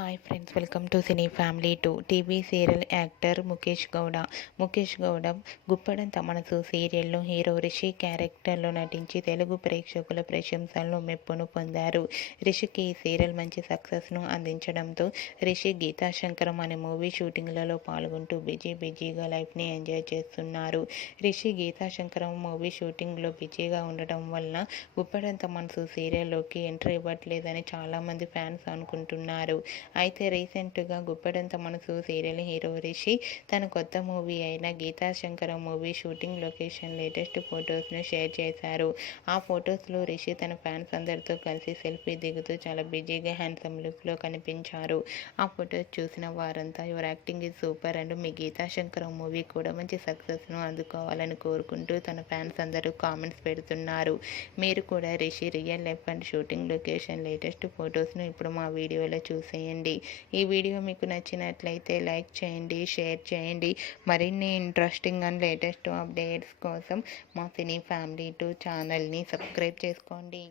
Hi friends, welcome to cine family 2. TV serial actor Mukesh Gowda గుప్పడంత మనసు సీరియల్లో హీరో రిషి క్యారెక్టర్లో నటించి తెలుగు ప్రేక్షకుల ప్రశంసలను మెప్పును పొందారు. రిషికి ఈ సీరియల్ మంచి సక్సెస్ను అందించడంతో రిషి గీతాశంకరం అనే మూవీ షూటింగ్లలో పాల్గొంటూ బిజీగా లైఫ్ని ఎంజాయ్ చేస్తున్నారు. రిషి గీతాశంకరం మూవీ షూటింగ్లో బిజీగా ఉండటం వలన గుప్పడంత మనసు సీరియల్లోకి ఎంట్రీ ఇవ్వట్లేదని చాలామంది ఫ్యాన్స్ అనుకుంటున్నారు. అయితే రీసెంట్గా గుప్పెడంత మనసు సీరియల్ హీరో రిషి తన కొత్త మూవీ అయిన Geethashankaram movie shooting location latest ఫొటోస్ను షేర్ చేశారు. ఆ ఫొటోస్లో రిషి తన ఫ్యాన్స్ అందరితో కలిసి సెల్ఫీ దిగుతూ చాలా బిజీగా హ్యాండ్సమ్ లుక్లో కనిపించారు. ఆ ఫొటోస్ చూసిన వారంతా your acting is super and మీ గీతాశంకరం మూవీ కూడా మంచి సక్సెస్ను అందుకోవాలని కోరుకుంటూ తన ఫ్యాన్స్ అందరూ కామెంట్స్ పెడుతున్నారు. మీరు కూడా Rishi real life and shooting location latest ఫొటోస్ను ఇప్పుడు మా వీడియోలో చూసేయండి. ఈ వీడియో మీకు నచ్చినట్లయితే లైక్ చేయండి, షేర్ చేయండి. మరిన్ని ఇంట్రెస్టింగ్ అండ్ లేటెస్ట్ అప్డేట్స్ కోసం మా సినీ ఫ్యామిలీ 2 ఛానల్ని సబ్స్క్రైబ్ చేసుకోండి.